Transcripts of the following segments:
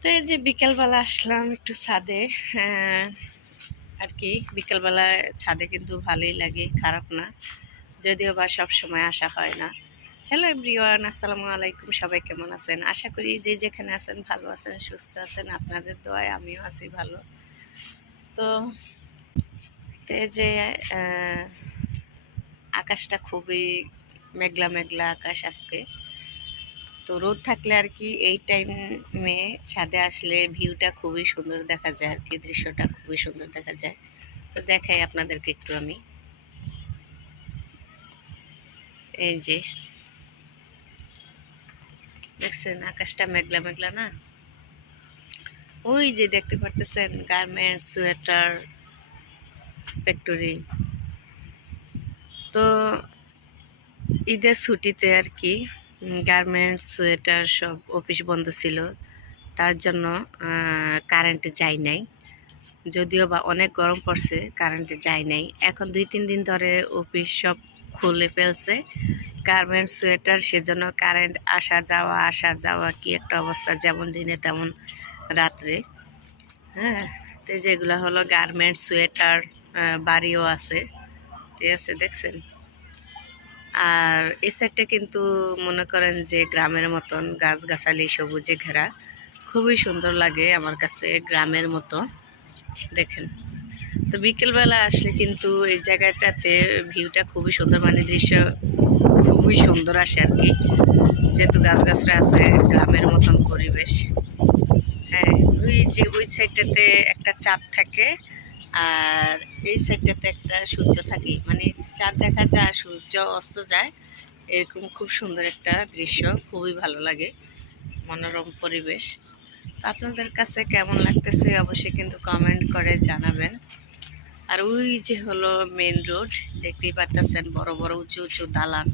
তো এই যে বিকেলবেলা আসলাম একটু ছাদে। হ্যাঁ, আর কি বিকেলবেলা ছাদে কিন্তু ভালোই লাগে, খারাপ না, যদিও বা সব সময় আসা হয় না। হ্যালো এভরিওয়ান, আসসালামু আলাইকুম। সবাই কেমন আছেন? আশা করি যে যেখানে আছেন ভালো আছেন, সুস্থ আছেন। আপনাদের দোয়ায় আমিও আছি ভালো। তো তো এই যে আহ, আকাশটা খুবই মেঘলা মেঘলা আকাশ আজকে। তো রোদ থাকলে আর কি এই টাইমে ছাদে আসলে ভিউটা খুবই সুন্দর দেখা যায় আর কি, দৃশ্যটা খুবই সুন্দর দেখা যায়। তো দেখাই আপনাদেরকে একটু আমি। এই যে দেখছেন আকাশটা মেঘলা মেঘলা না? ওই যে দেখতে পারতেছেন গার্মেন্টস, সোয়েটার ফ্যাক্টরি। তো ঈদের ছুটিতে আর কি গার্মেন্টস, সোয়েটার সব অফিস বন্ধ ছিল, তার জন্য কারেন্টে যাই নাই। যদিও বা অনেক গরম পড়ছে, কারেন্টে যায় নাই। এখন 2-3 দিন ধরে অফিস সব খুলে ফেলছে, গার্মেন্টস, সোয়েটার, সেজন্য কারেন্ট আসা যাওয়া কি একটা অবস্থা, যেমন দিনে তেমন রাত্রে। হ্যাঁ, তো যেগুলো হলো গার্মেন্টস, সোয়েটার, বাড়িও আছে, ঠিক আছে দেখছেন। আর এই সাইডটা কিন্তু মনে করেন যে গ্রামের মতন গাছগাছালি সবুজে ঘেরা, খুবই সুন্দর লাগে আমার কাছে, গ্রামের মতো। দেখেন, তো বিকেলবেলা আসলে কিন্তু এই জায়গাটাতে ভিউটা খুবই সুন্দর, মানে দৃশ্য খুবই সুন্দর আসে আর কি, যেহেতু গাছগাছরা আছে, গ্রামের মতন পরিবেশ। হ্যাঁ, ওই যে ওই সাইডটাতে একটা চাঁদ থাকে, আর এই সাইডটাতে একটা সূর্য থাকে, মানে চাঁদ দেখা যায়, সূর্য অস্ত যায়, এরকম খুব সুন্দর একটা দৃশ্য, খুবই ভালো লাগে, মনোরম পরিবেশ। তো আপনাদের কাছে কেমন লাগতেছে অবশ্যই কিন্তু কমেন্ট করে জানাবেন। আর ওই যে হলো মেন রোড, দেখতেই পারতেছেন বড় বড় উঁচু উঁচু দালান।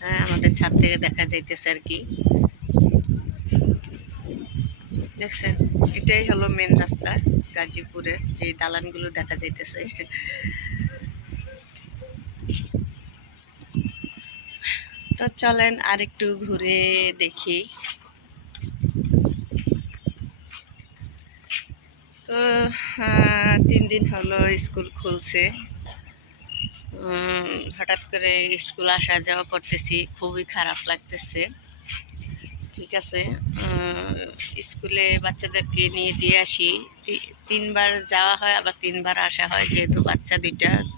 হ্যাঁ, আমাদের ছাদ থেকে দেখা যাইতেছে আর কি, দেখছেন। এটাই হলো মেন রাস্তা, গাজীপুরের যে দালানগুলো দেখা যাইতেছে। তো চলেন আর একটু ঘুরে দেখি। তো 3 দিন হলো স্কুল খুলছে। হঠাৎ করে স্কুল আসা যাওয়া করতেছি, খুবই খারাপ লাগতেছে। ঠিক আছে, স্কুলে বাচ্চাদেরকে নিয়ে দিয়ে আসি, 3বার যাওয়া হয়, আবার 3বার আসা হয়, যেহেতু বাচ্চা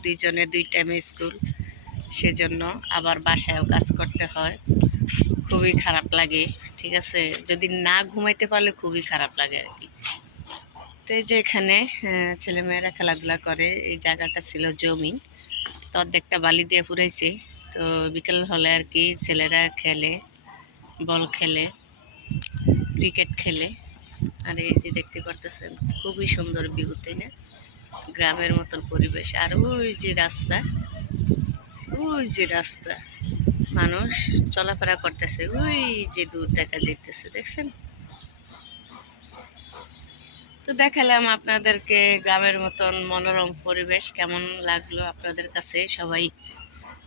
দুইজনে 2 টাইমে স্কুল, সেজন্য আবার বাসায়ও কাজ করতে হয়, খুবই খারাপ লাগে। ঠিক আছে, যদি না ঘুমাইতে পারলে খুবই খারাপ লাগে আর কি। তো এই যে এখানে ছেলেমেয়েরা খেলাধুলা করে, এই জায়গাটা ছিল জমি, তো অর্ধেকটা বালি দিয়ে পুরাইছে। তো বিকেল হলে আর কি ছেলেরা খেলে, বল খেলে, ক্রিকেট খেলে। আর এই যে দেখতে পারতেছেন খুবই সুন্দর ভিউ, তাই না? গ্রামের মতন পরিবেশ। আর ওই যে রাস্তা, ওই যে রাস্তা, মানুষ চলাফেরা করতেছে, ওই যে দূর দেখা যাইতেছে, দেখছেন। তো দেখালাম আপনাদেরকে গ্রামের মতন মনোরম পরিবেশ, কেমন লাগলো আপনাদের কাছে সবাই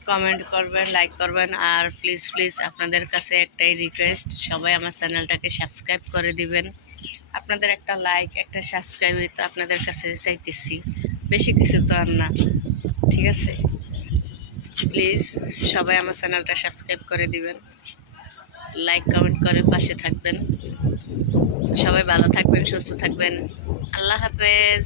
কমেন্ট করবেন, লাইক করবেন। আর প্লিজ প্লিজ আপনাদের কাছে একটাই রিকোয়েস্ট, সবাই আমার চ্যানেলটাকে সাবস্ক্রাইব করে দিবেন। আপনাদের একটা লাইক, একটা সাবস্ক্রাইবই তো আপনাদের কাছে চাইতেছি, বেশি কিছু তো আর না। ঠিক আছে, প্লিজ সবাই আমার চ্যানেলটা সাবস্ক্রাইব করে দিবেন, লাইক কমেন্ট করে পাশে থাকবেন। সবাই ভালো থাকবেন, সুস্থ থাকবেন। আল্লাহ হাফেজ।